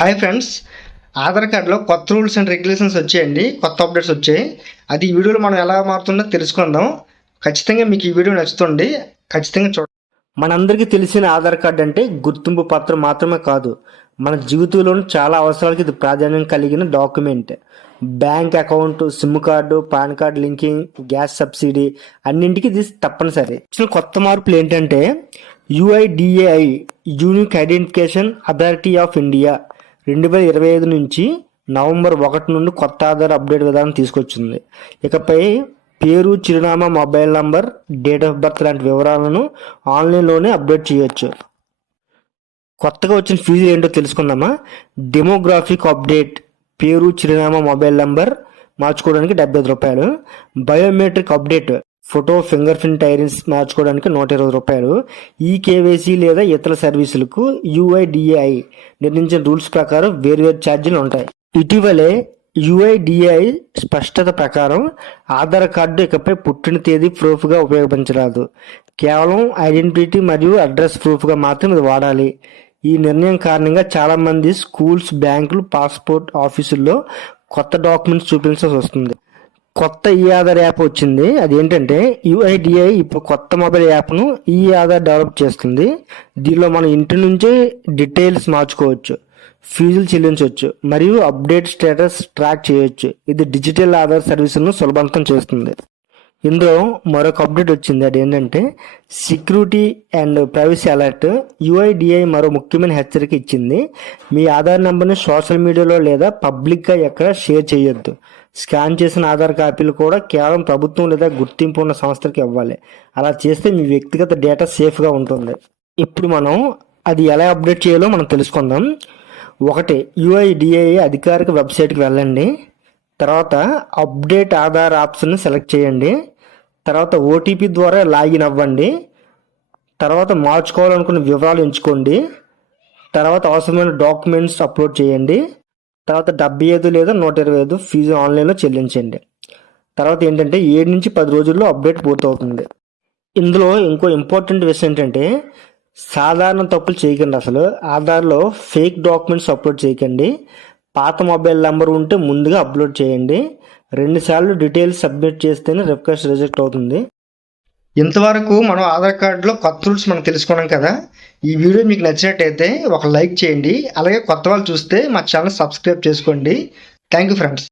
Hi friends, Aadhaar కార్డులో కొత్త rules and regulations వచ్చాయండి. కొత్త అప్డేట్స్ వచ్చాయి. అది ఈ వీడియోలో మనం ఎలా మారుతుందో తెలుసుకుందాం. ఖచ్చితంగా మీకు ఈ వీడియో నచ్చుతుంది. ఖచ్చితంగా చూడండి. మనందరికీ తెలిసిన ఆధార్ కార్డు అంటే గుర్తింపు పత్రం మాత్రమే కాదు, మన జీవితంలోని చాలా అవసరాలకి ఇది ప్రాధాన్యం కలిగిన document. Bank account, SIM card, pan card linking, gas subsidy అన్నింటికి ఇది తప్పనిసరి. కొత్త మార్పులు ఏంటంటే UIDAI unique identification authority of India 2025 నుంచి నవంబర్ 1 నుండి కొత్త ఆధార్ అప్డేట్ విధానం తీసుకొచ్చింది. ఇకపై పేరు, చిరునామా, mobile number, date of birth లాంటి వివరాలను ఆన్లైన్లోనే అప్డేట్ చేయొచ్చు. కొత్తగా వచ్చిన ఫీజులు ఏంటో తెలుసుకుందామా. డెమోగ్రాఫిక్ అప్డేట్, పేరు, చిరునామా, మొబైల్ నంబర్ మార్చుకోవడానికి 75 రూపాయలు. Biometric update, photo, finger print, iris మార్చుకోవడానికి 120 రూపాయలు. ఈ కేవైసీ లేదా ఇతర సర్వీసులకు యుఐడిఏఐ నిర్ణయించిన రూల్స్ ప్రకారం వేర్వేరు ఛార్జీలు ఉంటాయి. ఇటీవలే యుఐడిఏఐ స్పష్టత ప్రకారం ఆధార్ కార్డు ఇకపై పుట్టిన తేదీ ప్రూఫ్గా ఉపయోగించరాదు. కేవలం ఐడెంటిటీ మరియు అడ్రస్ ప్రూఫ్గా మాత్రం ఇది వాడాలి. ఈ నిర్ణయం కారణంగా చాలామంది స్కూల్స్, బ్యాంకులు, పాస్పోర్ట్ ఆఫీసుల్లో కొత్త డాక్యుమెంట్స్ చూపించాల్సి వస్తుంది. కొత్త ఈ ఆధార్ యాప్ వచ్చింది. అదేంటంటే యుఐడిఐ ఇప్పుడు కొత్త మొబైల్ యాప్ను ఈ ఆధార్ డెవలప్ చేస్తుంది. దీనిలో మనం ఇంటి నుంచే డీటెయిల్స్ మార్చుకోవచ్చు, ఫీజులు చెల్లించవచ్చు మరియు అప్డేట్ స్టేటస్ ట్రాక్ చేయొచ్చు. ఇది డిజిటల్ ఆధార్ సర్వీసులను సులభంతం చేస్తుంది. ఇందులో మరొక అప్డేట్ వచ్చింది. అదేంటంటే సెక్యూరిటీ అండ్ ప్రైవసీ అలర్ట్. యుఐడిఐ మరో ముఖ్యమైన హెచ్చరిక ఇచ్చింది. మీ ఆధార్ నెంబర్ని సోషల్ మీడియాలో లేదా పబ్లిక్గా ఎక్కడ షేర్ చేయొద్దు. స్కాన్ చేసిన ఆధార్ కాపీలు కూడా కేవలం ప్రభుత్వం లేదా గుర్తింపు ఉన్న సంస్థలకు ఇవ్వాలి. అలా చేస్తే మీ వ్యక్తిగత డేటా సేఫ్గా ఉంటుంది. ఇప్పుడు మనం అది ఎలా అప్డేట్ చేయాలో మనం తెలుసుకుందాం. 1, యుఐడిఐ అధికారిక వెబ్సైట్కి వెళ్ళండి. తర్వాత అప్డేట్ ఆధార్ ఆప్షన్ని సెలెక్ట్ చేయండి. తర్వాత ఓటీపీ ద్వారా లాగిన్ అవ్వండి. తర్వాత మార్చుకోవాలనుకున్న వివరాలు ఎంచుకోండి. తర్వాత అవసరమైన డాక్యుమెంట్స్ అప్లోడ్ చేయండి. తర్వాత 75 లేదా 125 ఫీజు ఆన్లైన్లో చెల్లించండి. తర్వాత ఏంటంటే 7 నుంచి 10 రోజుల్లో అప్డేట్ పూర్తవుతుంది. ఇందులో ఇంకో ఇంపార్టెంట్ విషయం ఏంటంటే సాధారణ తప్పులు చేయకండి. అసలు ఆధార్లో ఫేక్ డాక్యుమెంట్స్ అప్లోడ్ చేయకండి. పాత మొబైల్ నెంబర్ ఉంటే ముందుగా అప్లోడ్ చేయండి. 2 సార్లు డీటెయిల్స్ సబ్మిట్ చేస్తేనే రిక్వెస్ట్ రిజెక్ట్ అవుతుంది. ఇంతవరకు మనం ఆధార్ కార్డులో కొత్త రూల్స్ మనం తెలుసుకున్నాం కదా. ఈ వీడియో మీకు నచ్చినట్టయితే ఒక లైక్ చేయండి. అలాగే కొత్త వాళ్ళు చూస్తే మా ఛానల్ సబ్స్క్రైబ్ చేసుకోండి. Thank you friends.